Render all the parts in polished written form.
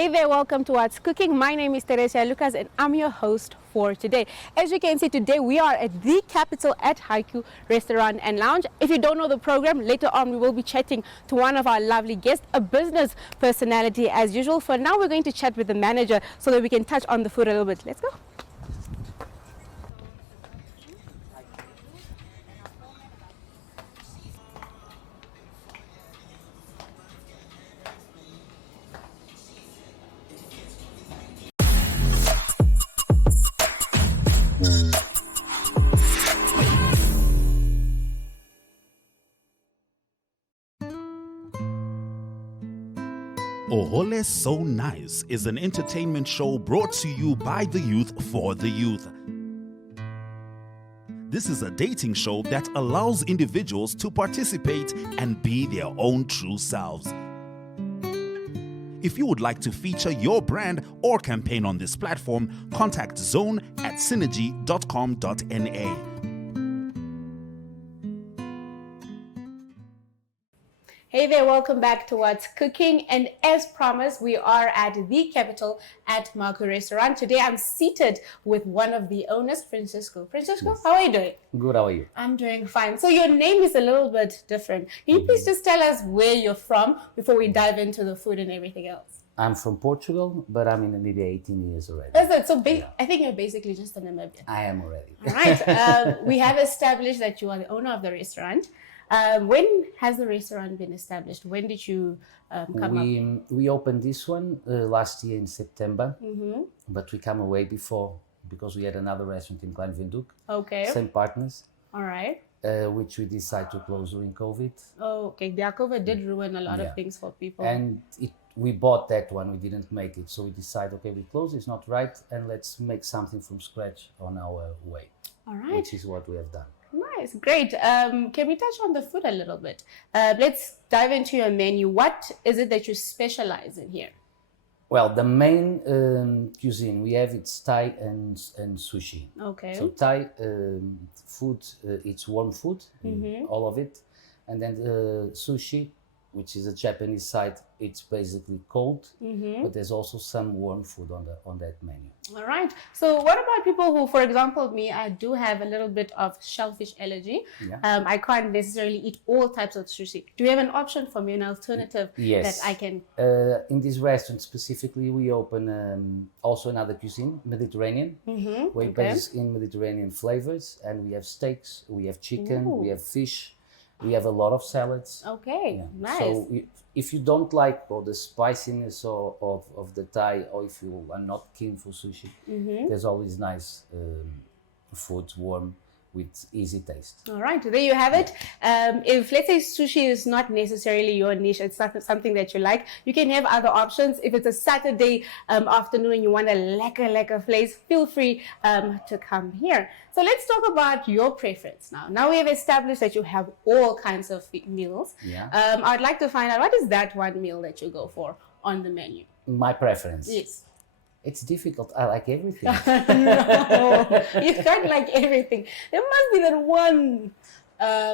Hey there, welcome to What's Cooking. My name is Teresia Lucas and I'm your host for today. As you can see, today we are at the Capital at Haiku Restaurant and Lounge. If you don't know the program, later on we will be chatting to one of our lovely guests, a business personality as usual. For now, we're going to chat with the manager so that we can touch on the food a little bit. Let's go. Ohole So Nice is an entertainment show brought to you by the youth for the youth. This is a dating show that allows individuals to participate and be their own true selves. If you would like to feature your brand or campaign on this platform, contact Zone at synergy.com.na. Hey there, welcome back to What's Cooking. And as promised, we are at the Capital at Marco Restaurant. Today I'm seated with one of the owners, Francisco. Francisco, Yes. how are you doing? Good, how are you? I'm doing fine. So your name is a little bit different. Can you please just tell us where you're from before we dive into the food and everything else? I'm from Portugal, but I'm in maybe 18 years already. That's it. So Yeah. I think you're basically just a Namibian. I am already. All right. We have established that you are the owner of the restaurant. When has the restaurant been established? When did you come up? We opened this one last year in September, Mm-hmm. but we come away before because we had another restaurant in Klein Vinduk, Okay. same partners, All right. which we decided to close during COVID. Oh, okay. The COVID did ruin a lot Yeah. of things for people. And we bought that one, we didn't make it. So we decided, okay, we close, it's not right, and let's make something from scratch on our way, All right. which is what we have done. Nice. Great. Can we touch on the food a little bit? Let's dive into your menu. What is it that you specialize in here? Well, the main cuisine we have it's Thai and sushi. Okay. So Thai food, it's warm food, Mm-hmm. all of it, and then sushi, which is a Japanese side, it's basically cold, Mm-hmm. but there's also some warm food on that menu. All right. So what about people who, for example, me, I do have a little bit of shellfish allergy. Yeah. I can't necessarily eat all types of sushi. Do you have an option for me, an alternative Yes. that I can? In this restaurant specifically, we open also another cuisine, Mediterranean. Mm-hmm. We Okay. base in Mediterranean flavors, and we have steaks, we have chicken, Ooh. we have fish, we have a lot of salads. Okay. Yeah. Nice. So if you don't like the spiciness of the Thai, or if you are not keen for sushi, Mm-hmm. there's always nice food, warm, with easy taste. All right, there you have it. If, let's say, sushi is not necessarily your niche, it's not something that you like, you can have other options. If it's a Saturday afternoon and you want a lekker place, feel free to come here. So let's talk about your preference now. Now we have established that you have all kinds of meals. Yeah. I'd like to find out, what is that one meal that you go for on the menu? My preference. Yes. It's difficult. I like everything. No, you can't like everything. There must be that one meal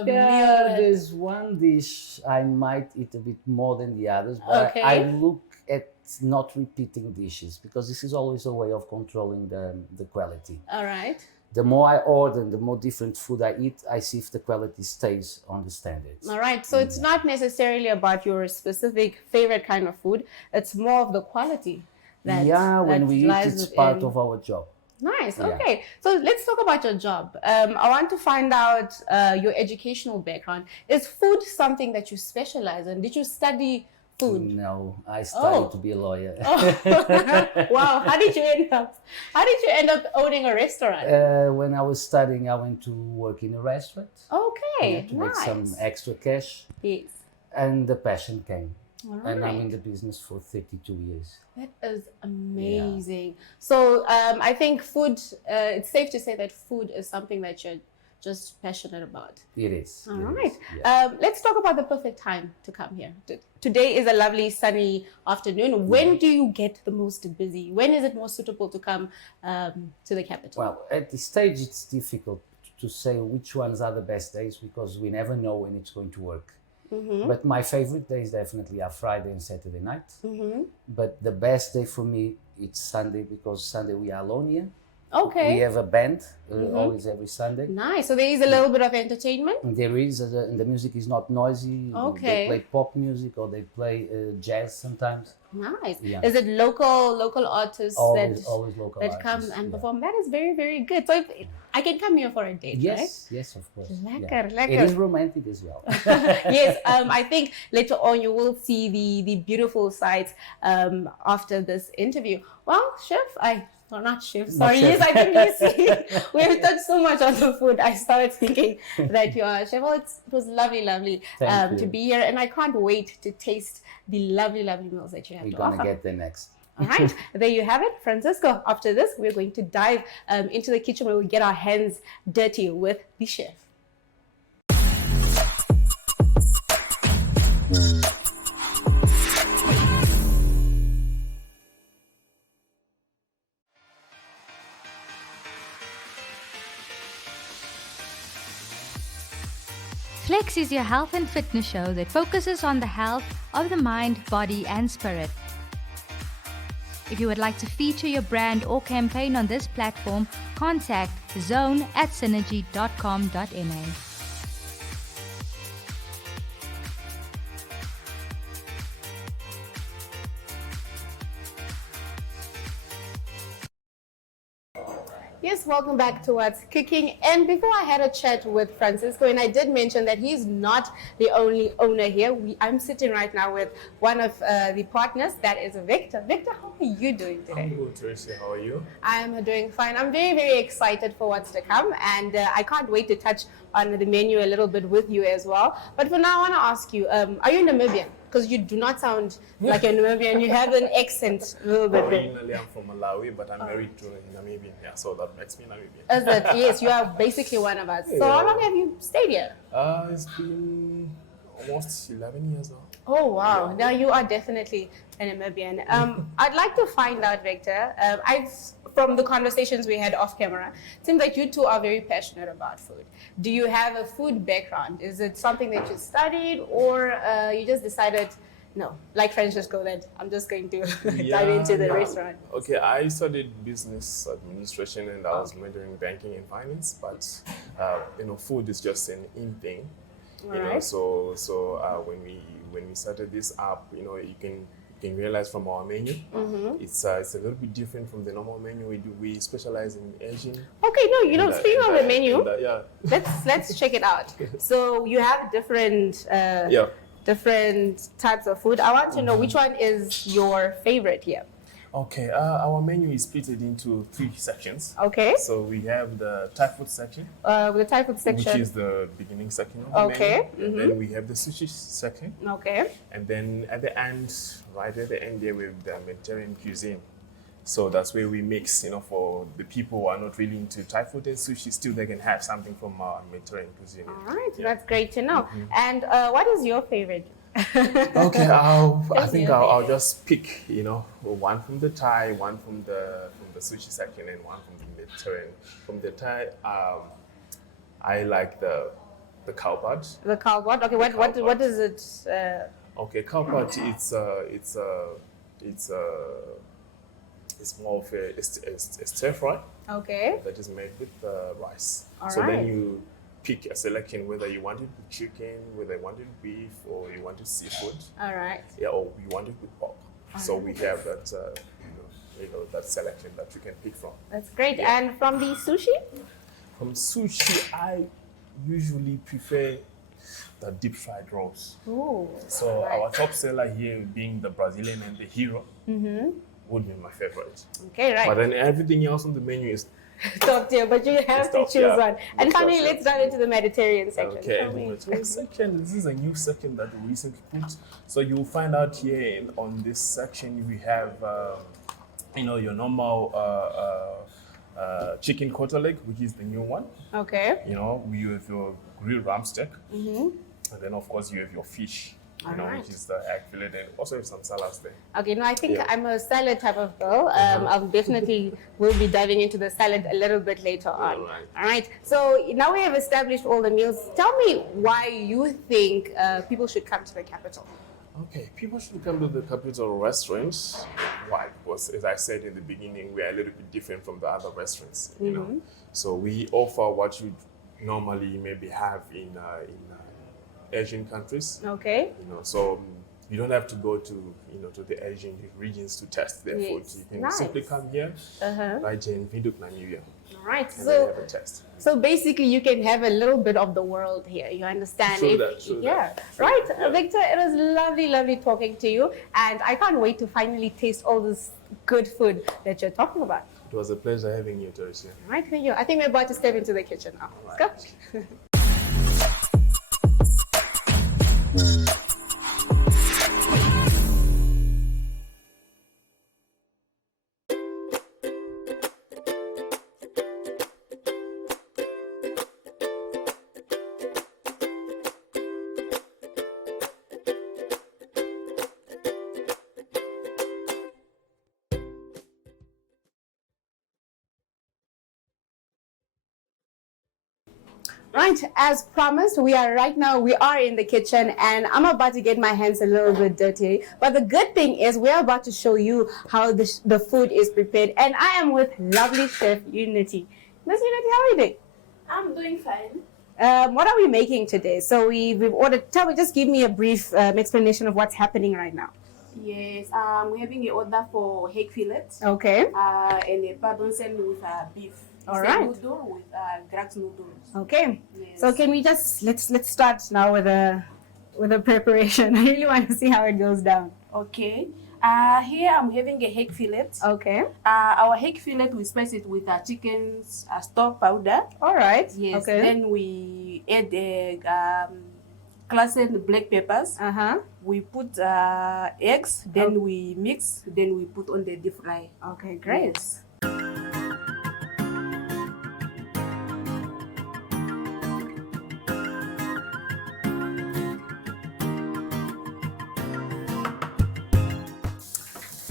that... There's one dish I might eat a bit more than the others, but Okay. I look at not repeating dishes because this is always a way of controlling the quality. All right. The more I order, the more different food I eat, I see if the quality stays on the standards. All right. So it's not necessarily about your specific favorite kind of food. It's more of the quality. When we eat, lies it's part within- of our job. Nice. Yeah. Okay. So let's talk about your job. I want to find out your educational background. Is food something that you specialize in? Did you study food? No, I studied Oh. to be a lawyer. Oh. Wow. How did you end up? How did you end up owning a restaurant? When I was studying, I went to work in a restaurant. Okay. To make Nice. some extra cash, Yes. and the passion came. All And I'm in right. the business for 32 years. That is amazing. So I think food, it's safe to say that food is something that you're just passionate about. It is. All it right. is, yeah. Let's talk about the perfect time to come here. Today is a lovely sunny afternoon. When do you get the most busy? When is it most suitable to come to the capital? Well, at this stage, it's difficult to say which ones are the best days because we never know when it's going to work. But my favorite days definitely are Friday and Saturday night. But the best day for me it's Sunday, because Sunday we are alone here. Okay. We have a band always every Sunday. Nice. So there is a little bit of entertainment. And there is, and the music is not noisy. Okay. They play pop music or they play jazz sometimes. Nice. Yeah. Is it local artists Always local that come artists, and yeah. perform? That is very, very good. So if, I can come here for a date, right? Yes, of course. Lekker, Yeah. lekker. It is romantic as well. Yes, I think later on you will see the beautiful sides after this interview. Well, not chef, sorry. chef. Yes, I think you see, we have touched so much on the food. I started thinking that you are a chef. Well, it was lovely Thank to you. be here, and I can't wait to taste the lovely meals that you have We're to gonna offer. get there next. All right, there you have it, Francisco. After this, we're going to dive into the kitchen where we get our hands dirty with the chef. Flex is your health and fitness show that focuses on the health of the mind, body, and spirit. If you would like to feature your brand or campaign on this platform, contact zone@synergy.com.na. Yes, welcome back to What's Cooking. And before I had a chat with Francisco, and I did mention that he's not the only owner here. I'm sitting right now with one of the partners, that is Victor. Victor, how are you doing today? I'm good, Tracy. How are you? I'm doing fine. I'm very, very excited for what's to come, and I can't wait to touch on the menu a little bit with you as well. But for now, I want to ask you, are you Namibian? Because you do not sound like a Namibian. You have an accent a little bit. Originally, I'm from Malawi, but I'm married to a Namibian. Yeah, so that makes me Namibian. Is that, yes, you are basically one of us. So how long have you stayed here? It's been almost 11 years now. Oh, wow. Now you are definitely a Namibian. I'd like to find out, Victor, from the conversations we had off camera, it seems like you two are very passionate about food. Do you have a food background? Is it something that you studied, or you just decided, no, like Francisco, that I'm just going to dive into the restaurant? Okay, I studied business administration and I was majoring in banking and finance, but food is just an in thing. Right. So when we started this up, you can realize from our menu, it's a little bit different from the normal menu. We specialize in Asian. Okay, speaking of the menu, yeah. let's check it out. So you have different different types of food. I want to know which one is your favorite here. Okay, our menu is split into 3 sections. Okay. So we have the Thai food section, The Thai food section. which is the beginning section of the Okay. menu. And then we have the sushi section. Okay. And then at the end, right at the end there, we have the Mediterranean cuisine. So that's where we mix, for the people who are not really into Thai food and sushi, still they can have something from our Mediterranean cuisine. All right, that's great to know. And what is your favorite? Okay, I think I'll just pick, one from the Thai, one from the sushi section, and one from the Mediterranean. From the Thai, I like the cow pad. The cow what? Okay, what is it? Okay, cow pad. It's more of a stir fry Okay. that is made with rice. All so right. then you pick a selection whether you want it with chicken, whether you want it with beef, or you want it seafood. All right. Yeah, or you want it with pork. So we have that, that selection that you can pick from. That's great. Yeah. And from the sushi? From sushi, I usually prefer the deep fried rolls. Ooh. So right. our top seller here being the Brazilian and the Hero would be my favorite. Okay, right. But then everything else on the menu is Top tier, but you have to top, choose yeah. one. And Top, finally, yeah. let's dive into the Mediterranean section. okay. Tell me. The section. This is a new section that we recently put. So you'll find out here on this section we have, your normal chicken quarter leg, which is the new one. Okay. You have your grilled ram steak, and then of course you have your fish. Alright. which is the egg fillet, and also have some salads there. Okay, no, I think Yeah. I'm a salad type of girl. I'll definitely will be diving into the salad a little bit later on. Alright. All right. So now we have established all the meals. Tell me why you think people should come to the capital. Okay, people should come to the Capital restaurants. Why? Because as I said in the beginning, we are a little bit different from the other restaurants. You know, so we offer what you normally maybe have in Asian countries. Okay. So you don't have to go to to the Asian regions to test their food. Yes. You can Nice. simply come here, by Jane Vinduk Namibia, All right. and then have So a test. so basically, you can have a little bit of the world here. You understand? True that, true yeah. that. Right, Yeah. Victor. It was lovely, lovely talking to you, and I can't wait to finally taste all this good food that you're talking about. It was a pleasure having you, Teresia. All right, thank you. I think we're about to step into the kitchen now. Let's go. Right, as promised, we are in the kitchen, and I'm about to get my hands a little bit dirty. But the good thing is we're about to show you how the food is prepared. And I am with lovely chef Unity. Miss Unity, how are you doing? I'm doing fine. What are we making today? So we've ordered, just give me a brief explanation of what's happening right now. Yes, we're having an order for hake fillet Okay, and a pardon sen with beef. All It's a right. noodle with grass noodles. okay. Yes. So can we just, let's start now with the preparation. I really want to see how it goes down. Okay. Here I'm having a hake fillet. Okay, Our hake fillet, we spice it with chicken's stock powder. all right. Yes. Okay. Then we add classic black peppers. Uh-huh. We put eggs. Then we mix. Then we put on the deep fry. Okay, great. Yes.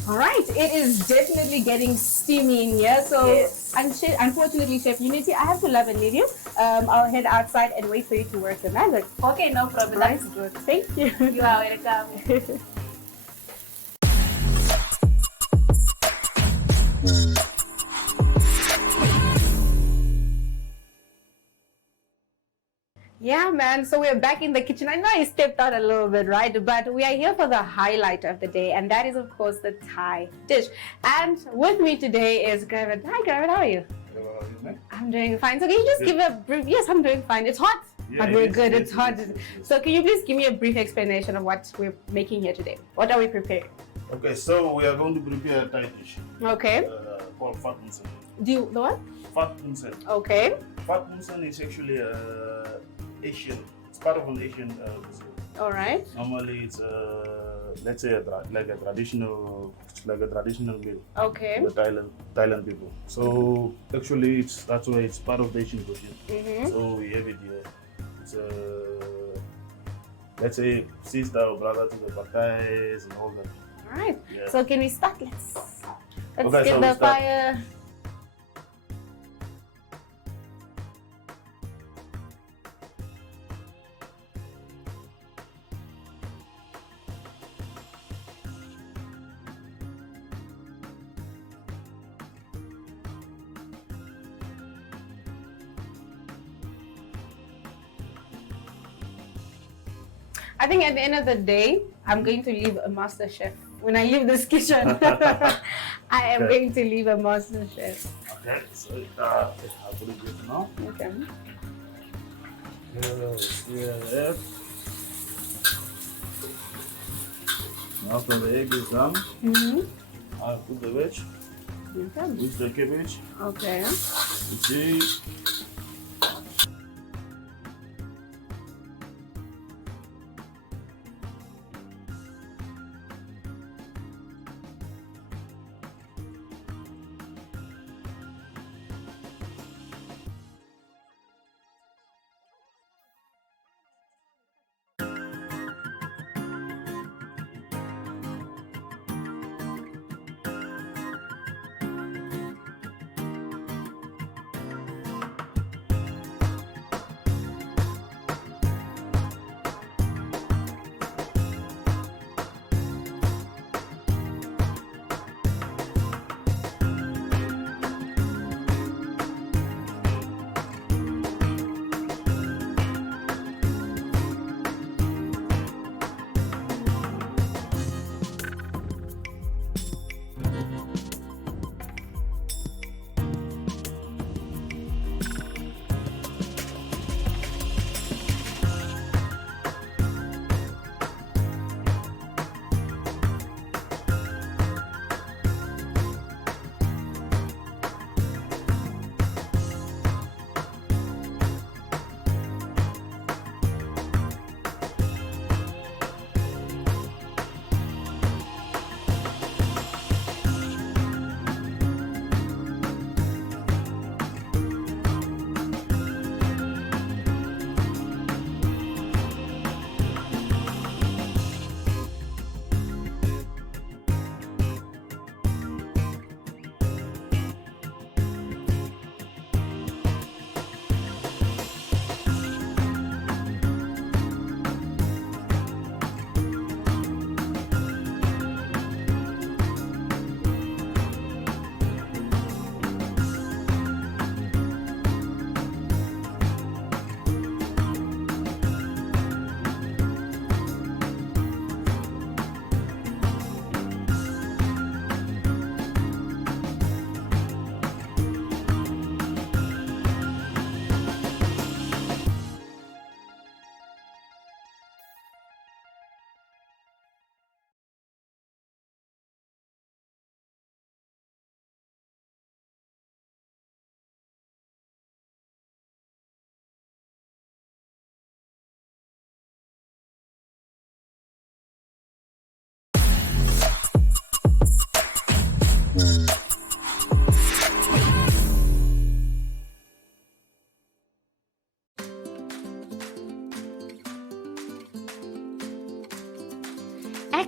All right, it is definitely getting steamy in here. So, Yes. unfortunately, Chef Unity, I have to love and leave you. I'll head outside and wait for you to work the magic. Okay, no problem. Right. That's good. Thank you. You are welcome. Yeah, man. So we're back in the kitchen. I know I stepped out a little bit, right? But we are here for the highlight of the day, and that is, of course, the Thai dish. And with me today is Gravid. Hi, Gravid. How are you? I'm doing fine. So can you just give a brief? Yes, I'm doing fine. It's hot, but we're good. It's hot. So can you please give me a brief explanation of what we're making here today? What are we preparing? Okay, so we are going to prepare a Thai dish Okay. called Fat Munsen. Do you the what? Fat Munsen. Okay. Fat Munsen is actually Asian. It's part of an Asian cuisine. All right. Normally, it's let's say like a traditional meal. Okay. The Thailand people. So actually, that's why it's part of the Asian cuisine. Mm-hmm. So we have it here. It's let's say sister or brother to the pad thais and all that. All right. Yeah. So can we start? Let's Okay, get so the we start. fire. I think at the end of the day, I'm going to leave a master chef. When I leave this kitchen, I am Okay. going to leave a master chef. Okay, so I'll put it here now. Okay. Yeah. After the egg is done, Mm-hmm. I'll put the veg, Okay. with the cabbage, Okay. the cheese,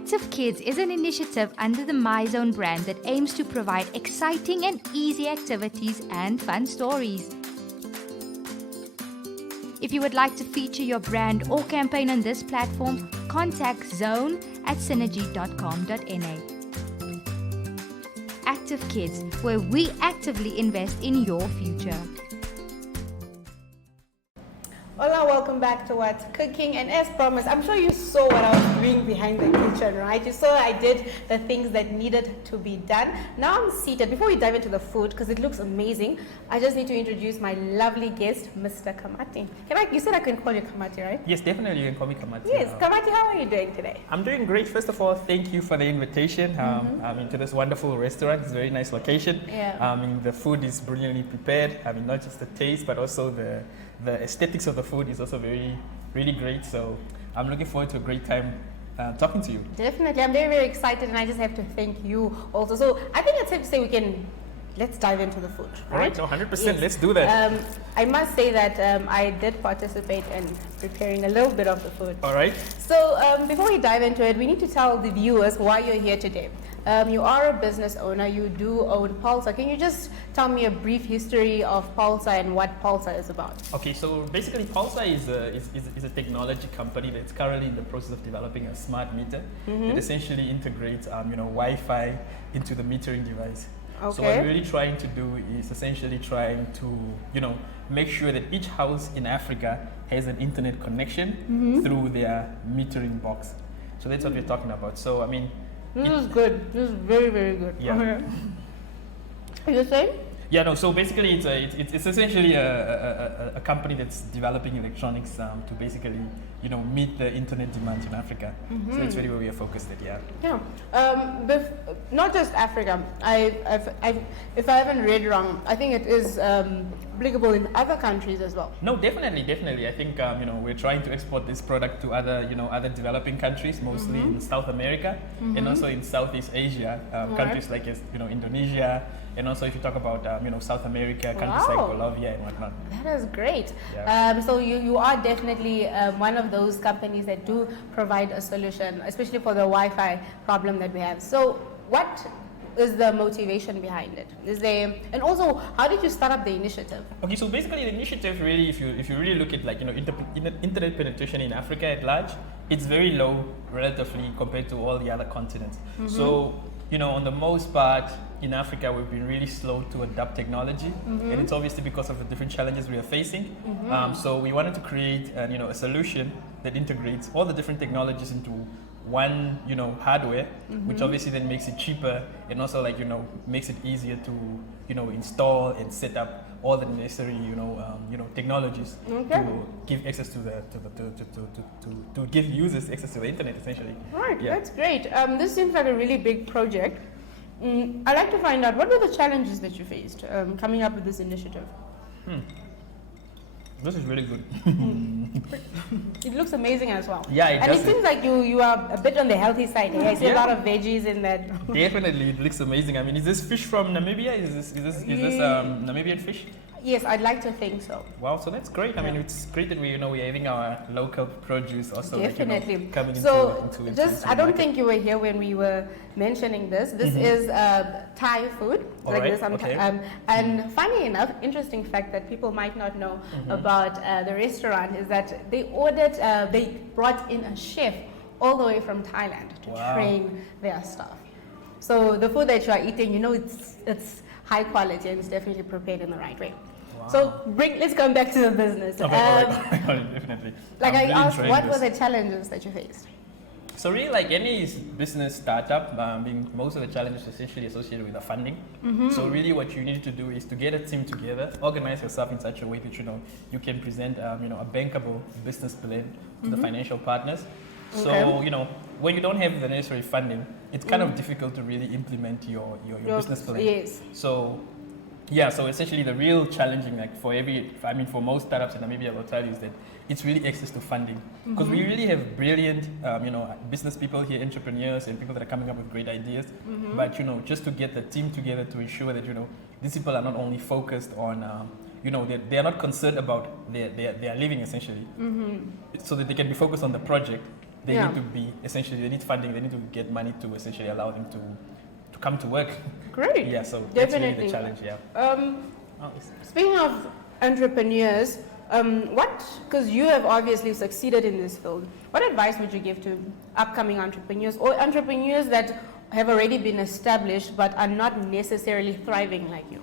Active Kids is an initiative under the MyZone brand that aims to provide exciting and easy activities and fun stories. If you would like to feature your brand or campaign on this platform, contact zone@synergy.com.na. Active Kids, where we actively invest in your future. Hola, welcome back to What's Cooking. And as promised, I'm sure you saw what I was doing behind the kitchen, right? You saw I did the things that needed to be done. Now I'm seated. Before we dive into the food, because it looks amazing, I just need to introduce my lovely guest, Mr. Kamati. You said I can call you Kamati, right? Yes, definitely. You can call me Kamati. Yes, Kamati, how are you doing today? I'm doing great. First of all, thank you for the invitation to this wonderful restaurant. It's a very nice location. Yeah. The food is brilliantly prepared. Not just the taste, but also the aesthetics of the food is also really great. So I'm looking forward to a great time talking to you. Definitely. I'm very, very excited, and I just have to thank you also. So I think it's safe to say let's dive into the food. All right, 100%. Yes. Let's do that. I must say that I did participate in preparing a little bit of the food. All right. So before we dive into it, we need to tell the viewers why you're here today. You are a business owner. You do own Pulsar. Can you just tell me a brief history of Pulsar and what Pulsar is about? Okay, so basically Pulsar is a technology company that's currently in the process of developing a smart meter that essentially integrates Wi-Fi into the metering device. Okay. So what we're really trying to do is essentially trying to make sure that each house in Africa has an internet connection through their metering box. So that's what we're talking about. So this is good. This is very, very good. Yeah. Okay. Are you saying? Yeah, no. So basically, it's essentially a company that's developing electronics to basically meet the internet demands in Africa. So that's really where we are focused at. Yeah. Yeah. Not just Africa. If I haven't read wrong, I think it is applicable in other countries as well. No, definitely. I think we're trying to export this product to other other developing countries, mostly in South America and also in Southeast Asia, countries like Indonesia. And also, if you talk about South America, countries like Bolivia and whatnot. That is great. Yeah. So you are definitely one of those companies that do provide a solution, especially for the Wi-Fi problem that we have. So what is the motivation behind it? And also, how did you start up the initiative? Okay, so basically the initiative really, if you really look at internet penetration in Africa at large, it's very low relatively compared to all the other continents. So on the most part, in Africa, we've been really slow to adopt technology, and it's obviously because of the different challenges we are facing. So we wanted to create, a solution that integrates all the different technologies into one, hardware, which obviously then makes it cheaper, and also makes it easier to, install and set up all the necessary, technologies to give access to to give users access to the internet, essentially. Right, Yeah. that's great. This seems like a really big project. I'd like to find out, what were the challenges that you faced coming up with this initiative? This is really good. It looks amazing as well. Yeah, it and does. it seems like you are a bit on the healthy side. I see a lot of veggies in that. Definitely, it looks amazing. Is this fish from Namibia? Is this Namibian fish? Yes, I'd like to think so. Wow, so that's great. It's great that we're having our local produce also Definitely. coming so into just, the I don't market. think you were here when we were mentioning this. This is Thai food. All right, this. okay. And funny enough, interesting fact that people might not know about the restaurant is that they brought in a chef all the way from Thailand to Wow. train their staff. So the food that you are eating, it's high quality and it's definitely prepared in the right way. Wow. So let's come back to the business. Okay, all right. Definitely. Like I'm I really asked, enjoying what this. were the challenges that you faced? So really, like any business startup, most of the challenges are essentially associated with the funding. So really, what you need to do is to get a team together, organize yourself in such a way that you can present a bankable business plan to the financial partners. So when you don't have the necessary funding, it's kind of difficult to really implement your business plan. Yes. So essentially the real challenging, for most startups in Namibia, I will tell you, is that it's really access to funding. Because we really have brilliant, business people here, entrepreneurs and people that are coming up with great ideas. But, just to get the team together to ensure that, these people are not only focused on, they are not concerned about their living essentially. So that they can be focused on the project. they Yeah. need to be essentially, they need funding, they need to get money to essentially allow them to come to work. Great. Yeah, so that's really Definitely. the challenge, yeah. Oh, it's- Speaking of entrepreneurs, because you have obviously succeeded in this field, what advice would you give to upcoming entrepreneurs or entrepreneurs that have already been established but are not necessarily thriving like you?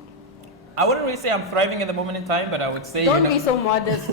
I wouldn't really say I'm thriving at the moment in time, but I would say, Don't you know, be so modest.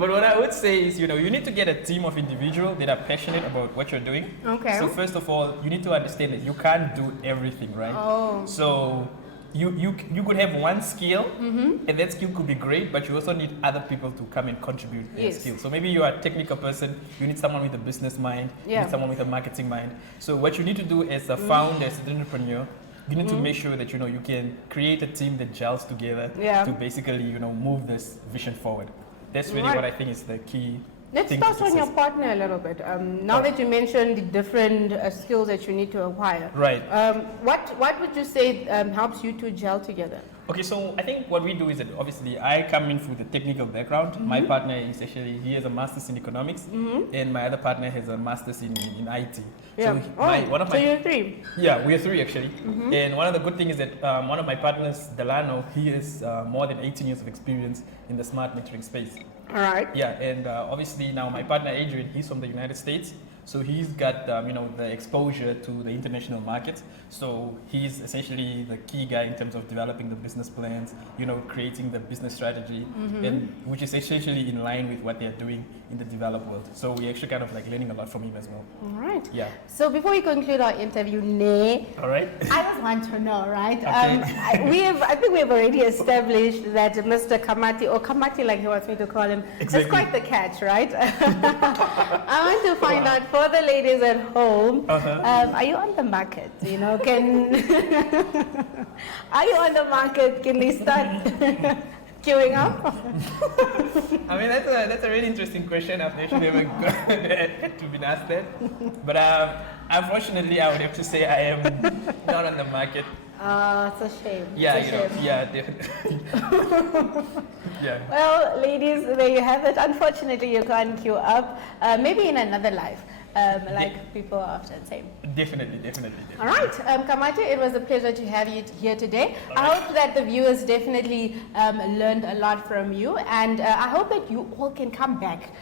but what I would say is, you know, you need to get a team of individuals that are passionate about what you're doing. Okay. So first of all, you need to understand that you can't do everything, right? Oh. So you could have one skill, and that skill could be great, but you also need other people to come and contribute that Yes. skill. So maybe you are a technical person, you need someone with a business mind, you Yeah. need someone with a marketing mind. So what you need to do as a founder, as an entrepreneur, you need to make sure that, you know, you can create a team that gels together Yeah. to basically, you know, move this vision forward. That's really Right. what I think is the key. Let's thing to start on your success. partner a little bit. Now that you mentioned the different skills that you need to acquire, Right. what would you say helps you two gel together? Okay, so I think what we do is that obviously I come in with the technical background. My partner is actually, he has a master's in economics, and my other partner has a master's in IT. Yeah. One of so my you're three. Yeah, we are three actually. And one of the good things is that one of my partners, Delano, he has more than 18 years of experience in the smart metering space. All right. Yeah, and obviously now my partner Adrian, he's from the United States, so he's got you know, the exposure to the international market. So he's essentially the key guy in terms of developing the business plans, you know, creating the business strategy, and which is essentially in line with what they're doing in the developed world. So we actually kind of like learning a lot from him as well. All right. Yeah. So before we conclude our interview, Nay, All right. I just want to know, right? Okay. I think we have already established that Mr. Kamati, or Kamati like he wants me to call him, is Exactly. quite the catch, right? I want to find out for the ladies at home, are you on the market? You know, are you on the market? Can we start queuing up? I mean, that's a really interesting question. I've actually never had to be asked that. But unfortunately, I would have to say I am not on the market. It's a shame. Yeah, It's a you know, shame. yeah, definitely. Yeah. Well, ladies, there you have it. Unfortunately, you can't queue up. Maybe in another life, like people often say. Definitely. All right, Kamati, it was a pleasure to have you here today. I hope that the viewers definitely learned a lot from you, and I hope that you all can come back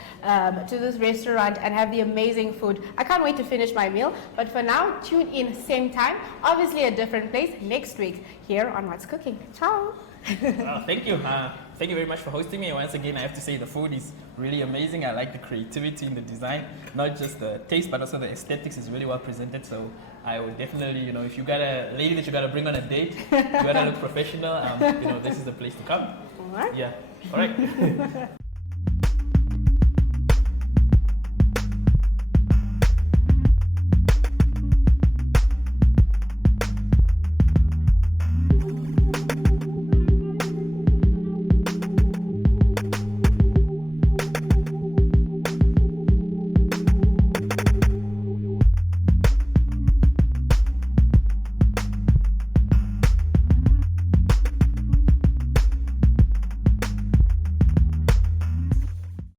to this restaurant and have the amazing food. I can't wait to finish my meal, but for now, tune in same time, obviously a different place next week here on What's Cooking. Ciao. Thank you. Thank you very much for hosting me. Once again, I have to say the food is really amazing. I like the creativity in the design, not just the taste, but also the aesthetics is really well presented. So I would definitely, you know, if you got a lady that you got to bring on a date, you got to look professional, you know, this is the place to come. All right. Yeah. All right.